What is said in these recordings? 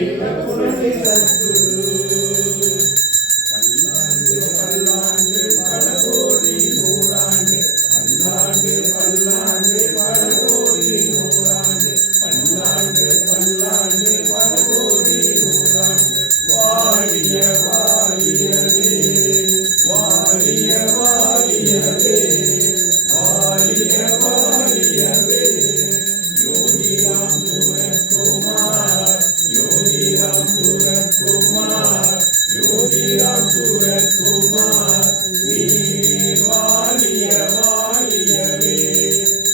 Amen.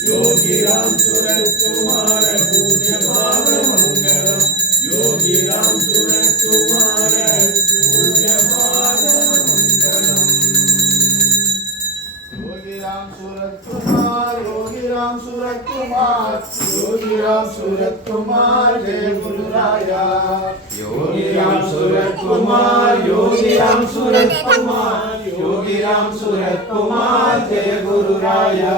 Yogiram சுரத்குமார பூஜ்ய பாவ மங்களம் யோகிராம் சுரத்குமார பூஜ்ய பாவ மங்களம் யோகிராம் சுரத்குமார் யோகிராம் சுரத்குமார் யோகிராம் சுரத்குமார் ஜெய குருராயா யோகிராம் சுரத்குமார் யோகிராம் சுரத்குமார் யோகிராம் சுரத்குமார் ஜெய குருராயா.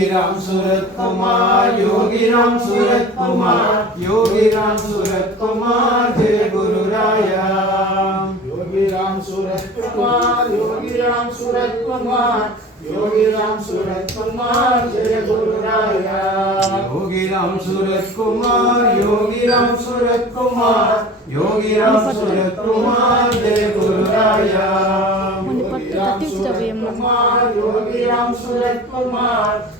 योगीराम सूरत कुमार योगीराम सूरत कुमार योगीराम सूरत कुमार जय गुरु गुरुराया योगीराम सूरत कुमार योगीराम सूरत कुमार योगी राम सूरत कुमार जय गुरुराया योगीराम सूरत कुमार योगी राम सूरत कुमार योगी राम सूरत कुमार जय गुरुराया योगीराम सूरत कुमार योगी राम सूरत कुमार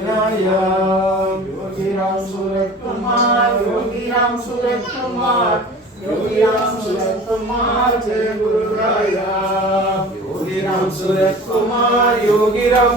योगीराम सूरत कुमार योगीराम सूरत कुमार जय गुरुराया योगीराम सूरत कुमार योगीराम